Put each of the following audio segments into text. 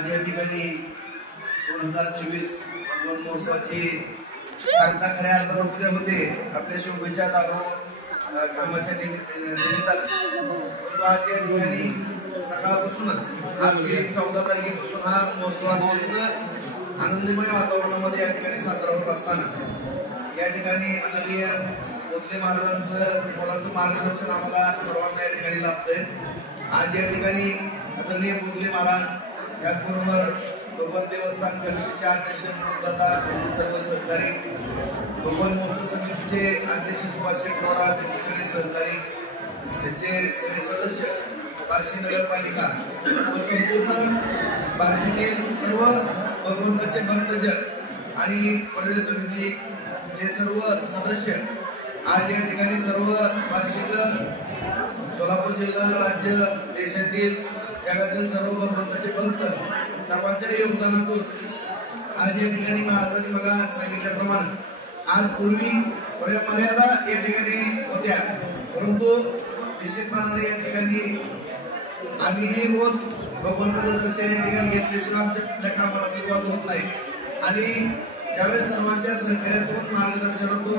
आज या ठिकाणी 2024 भगवान महोत्सवाची सांगता खऱ्या अर्थाने उद्या होते आपल्या शोभेच्या दारो कामाच्या निमित्तानं। परंतु आज या ठिकाणी सकाळपासूनच आज 14 तारखेपासून हा महोत्सव अत्यंत आनंदमय वातावरणामध्ये या ठिकाणी साजरा होत असताना या ठिकाणी आदरणीय बोधले महाराजांचं मोलाचं मार्गदर्शन आम्हाला सर्वांना या ठिकाणी लाभतंय। आज या ठिकाणी आदरणीय बोधले महाराज त्याचबरोबर भगवान देवस्थान कमिटीचे अध्यक्ष म्हणून त्यांचे सर्व सहकारी, भगवान महोत्सव समितीचे अध्यक्ष सुभाष शेटवाडा त्यांचे सगळे सहकारी, त्यांचे सगळे सदस्य, बार्शी नगरपालिका व संपूर्ण बार्शीतील सर्व भगवंताचे भक्तजन आणि पडवे समितीचे सर्व सदस्य आज या ठिकाणी सर्व बार्शीकर, सोलापूर जिल्हा, राज्य, देशातील जगातील सर्व भगवंताचे भक्त सर्वांच्या योगदानातून आज या ठिकाणी महाराजांनी बघा सांगितल्याप्रमाणे आज पूर्वी बऱ्या मर्यादा या ठिकाणी होत्या, परंतु निश्चितपणाने या ठिकाणी आम्हीही रोज भगवंताचं दर्शन या ठिकाणी घेतल्याशिवाय आमच्या कुठल्या कामाला सुरुवात होत नाही। आणि ज्यावेळेस सर्वांच्या सहकार्यातून मार्गदर्शनातून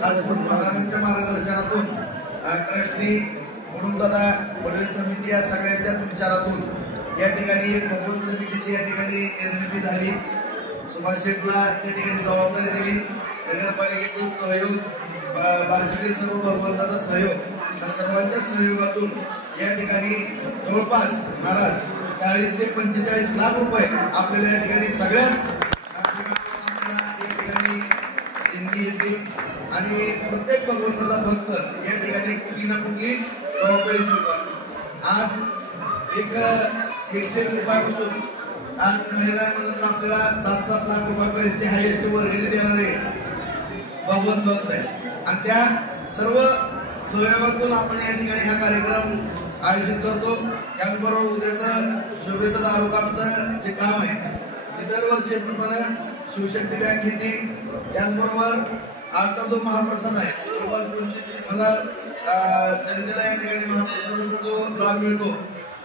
खासकरून महाराजांच्या मार्गदर्शनातून ट्रस्टी म्हणून दादा पडवे समिती या सगळ्यांच्या विचारातून या ठिकाणी एक भगवंत समितीची या ठिकाणी निर्मिती झाली। सुभाष शेटला त्या ठिकाणी जबाबदारी दिली, नगरपालिकेचा सहयोग, बार्शीतील सर्व भगवंताचा सहयोग, या सर्वांच्या सहयोगातून या ठिकाणी जवळपास महाराज 40 ते 45 लाख रुपये आपल्याला या ठिकाणी सगळ्याच आणि प्रत्येक भगवंताचा भक्त या ठिकाणी कुठली ना कुठली जबाबदारी स्वीकारतो। आज 101 रुपयापासून आज महिलांमध्ये आपल्याला 7-7 लाख रुपयापर्यंतचे हायेस्ट वर्गणी देणारे भगवंत भक्त आहे आणि त्या सर्व सहयोगातून आपण या ठिकाणी हा कार्यक्रम आयोजित करतो। त्याचबरोबर उद्याचं शोभेचं दारोकामचं जे काम आहे ते दरवर्षीप्रमाणे शिवशक्ती बँक घेते। त्याचबरोबर आजचा जो महाप्रसाद आहे जवळपास 25-30 हजार जनतेला या ठिकाणी महाप्रसादाचा जो लाभ मिळतो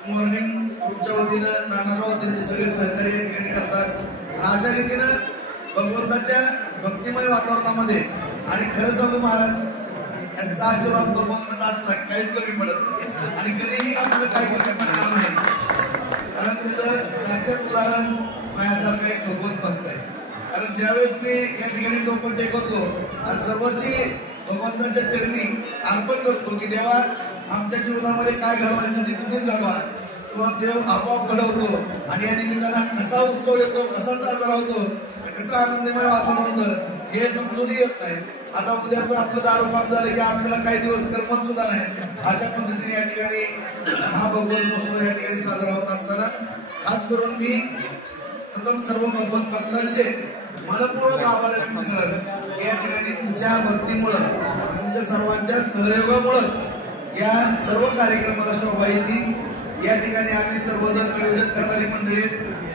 मॉर्निंग ग्रुपच्या वतीनं नानाराव त्यांचे सगळे सहकारी या ठिकाणी करतात। अशा रीतीनं भगवंताच्या भक्तिमय वातावरणामध्ये आणि खरं सांगू महाराज यांचा आशीर्वाद भगवंताचा असला काहीच कमी पडत आणि कधीही आपल्याला काही कमी पडणार नाही, कारण त्याचं साक्षात उदाहरण माझ्यासारखा एक भगवंत भक्त आहे। कारण ज्यावेळेस मी या ठिकाणी डोकं टेकवतो आणि सर्वस्वी भगवंताच्या चरणी अर्पण करतो की देवा आमच्या जीवनामध्ये काय घडवायचं ते तुम्हीच घडवा, किंवा देव आपोआप घडवतो आणि या निमित्तानं कसा उत्सव येतो, कसा साजरा होतो, कसं आनंदमय वातावरण होतं हे समजून येत नाही। आता उद्याचं आपलं दारोकाम झालं की आपल्याला काही दिवस करमत सुद्धा नाही। अशा पद्धतीने या ठिकाणी हा भगवंत महोत्सव या ठिकाणी साजरा होत असताना खास करून मी प्रथम सर्व भगवंत भक्तांचे मनपूर्वक आभार व्यक्त करत या ठिकाणी तुमच्या भक्तीमुळे, तुमच्या सर्वांच्या सहयोगामुळे या सर्व कार्यक्रमाला शोभा येते। या ठिकाणी आम्ही सर्वजण नियोजन करणारी मंडळी,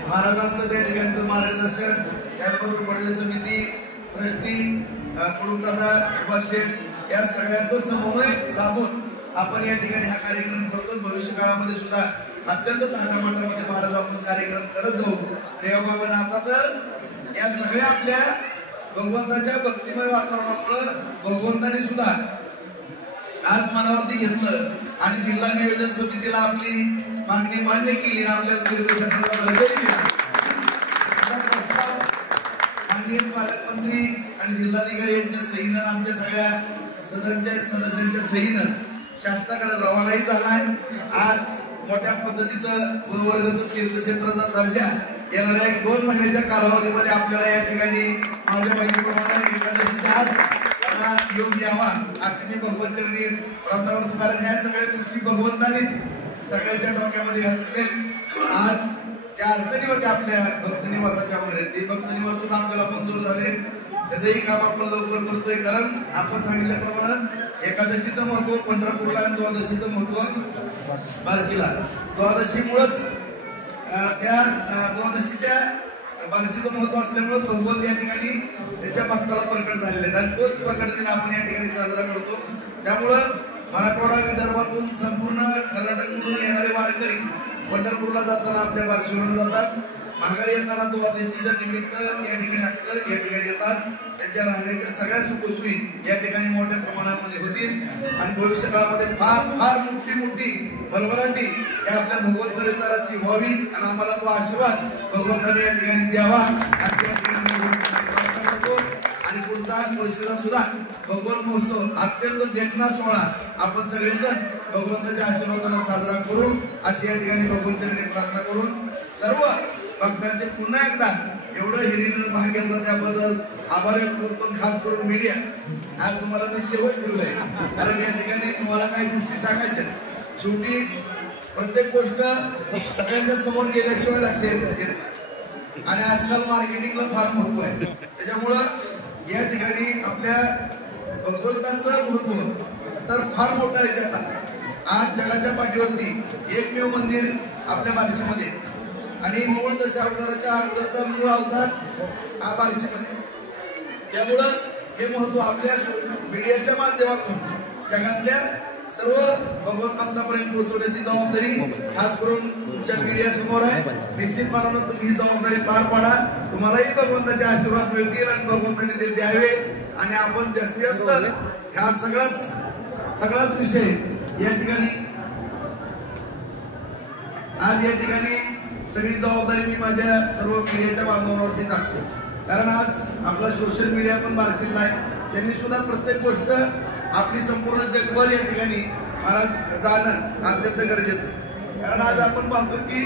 महाराजांचं त्या ठिकाणचं मार्गदर्शन, त्याचबरोबर पडवे समिती, ट्रस्टी, कुडुमदादा, सुभाष शेठ या सगळ्यांचा समन्वय साधून आपण या ठिकाणी हा कार्यक्रम करतो। भविष्य काळामध्ये सुद्धा अत्यंत थाटामाटामध्ये महाराज आपण कार्यक्रम करत जाऊ। देवाबाबा आता तर या सगळ्या आपल्या भगवंताच्या भक्तिमय वातावरणामुळे भगवंताने सुद्धा आज मनावरती घेतलं आणि जिल्हा नियोजन समितीला आपली मागणी मान्य केली, आपल्या निर्देशकाला बदल दिला। माननीय पालकमंत्री आणि जिल्हाधिकारी यांच्या सहीनं, आमच्या सगळ्या सदस्यांच्या सहीनं शासनाकडे रवानाही झालाय। आज मोठ्या पद्धतीचं गुरुवर्गाचं तीर्थक्षेत्राचा दर्जा येणाऱ्या 1-2 महिन्याच्या कालावधीमध्ये आपल्याला या ठिकाणी माझ्या माहितीप्रमाणे एकादशीच्या आत त्याला योग यावा अशी मी भगवंतचरणी प्रार्थना करतो, कारण ह्या सगळ्या गोष्टी भगवंतानेच सगळ्यांच्या डोक्यामध्ये घातले। आज ज्या अडचणी होत्या आपल्या भक्त निवासाच्या वगैरे ते भक्त निवास सुद्धा आपल्याला मंजूर झाले, त्याचंही काम आपण लवकर करतोय। कारण आपण सांगितल्याप्रमाणे एकादशीचं महत्व पंढरपूरला आणि द्वादशीचं महत्व बार्शीला, द्वादशीमुळेच त्या द्वादशीच्या बार्शीचं महत्व असल्यामुळे भगवंत या ठिकाणी त्याच्या भक्ताला प्रकट झालेले आहेत आणि तोच प्रकट दिन आपण या ठिकाणी साजरा करतो। त्यामुळं मराठवाडा विदर्भातून संपूर्ण कर्नाटकमधून येणारे वारकरी पंढरपूरला जाताना आपल्या बार्शीवरून जातात माघारी येताना द्वादशीचं निमित्त या ठिकाणी असतं, या ठिकाणी येतात. त्यांच्या राहण्याच्या सगळ्या सुखसोयी या ठिकाणी मोठ्या प्रमाणामध्ये होतील आणि भविष्य काळामध्ये फार फार मोठी भरभराटी या आपल्या भगवंत परिसराची व्हावी आणि आम्हाला तो आशीर्वाद भगवंताने या ठिकाणी द्यावा अशी या ठिकाणी प्रार्थना करतो. आणि पुढचा परिषदा सुद्धा भगवंत महोत्सव अत्यंत देखणा सोहळा आपण सगळेजण भगवंताच्या आशीर्वादाने साजरा करू अशी या ठिकाणी भगवंताने प्रार्थना करून सर्व भक्तांचे पुन्हा एकदा एवढं हिरीनं भाग घेतला त्याबद्दल आभार व्यक्त करतो. खास करून मीडिया, आज तुम्हाला मी शेवट ठेवलंय कारण या ठिकाणी तुम्हाला काही गोष्टी सांगायच्या. शेवटी प्रत्येक गोष्ट सगळ्यांच्या समोर गेल्याशिवाय असेल आणि आजकाल मार्केटिंगला फार महत्व आहे. त्याच्यामुळं या ठिकाणी आपल्या भगवंताचं महत्व तर फार मोठं आहे जगात. आज जगाच्या पाठीवरती एकमेव मंदिर आपल्या बार्शीमध्ये आणि मूळ दशावताराच्या अगोदरचा मूळ अवतार हा बार्शीमध्ये. त्यामुळं हे महत्व आपल्या मीडियाच्या माध्यमातून जगातल्या सर्व भगवंत भक्तापर्यंत पोहोचवण्याची जबाबदारी खास करून तुमच्या मीडिया समोर आहे. निश्चितपणानं तुम्ही ही जबाबदारी पार पाडा. तुम्हालाही भगवंताचे आशीर्वाद मिळतील आणि भगवंताने ते द्यावे आणि आपण जास्तीत जास्त ह्या सगळाच विषय या ठिकाणी आज या ठिकाणी सगळी जबाबदारी मी माझ्या सर्व मीडियाच्या बांधवांवरती टाकतो. कारण आज आपला सोशल मीडिया पण बार्शीला आहे. त्यांनी सुद्धा प्रत्येक गोष्ट आपली संपूर्ण जगभर या ठिकाणी मला जाणं अत्यंत गरजेचं. कारण आज आपण पाहतो की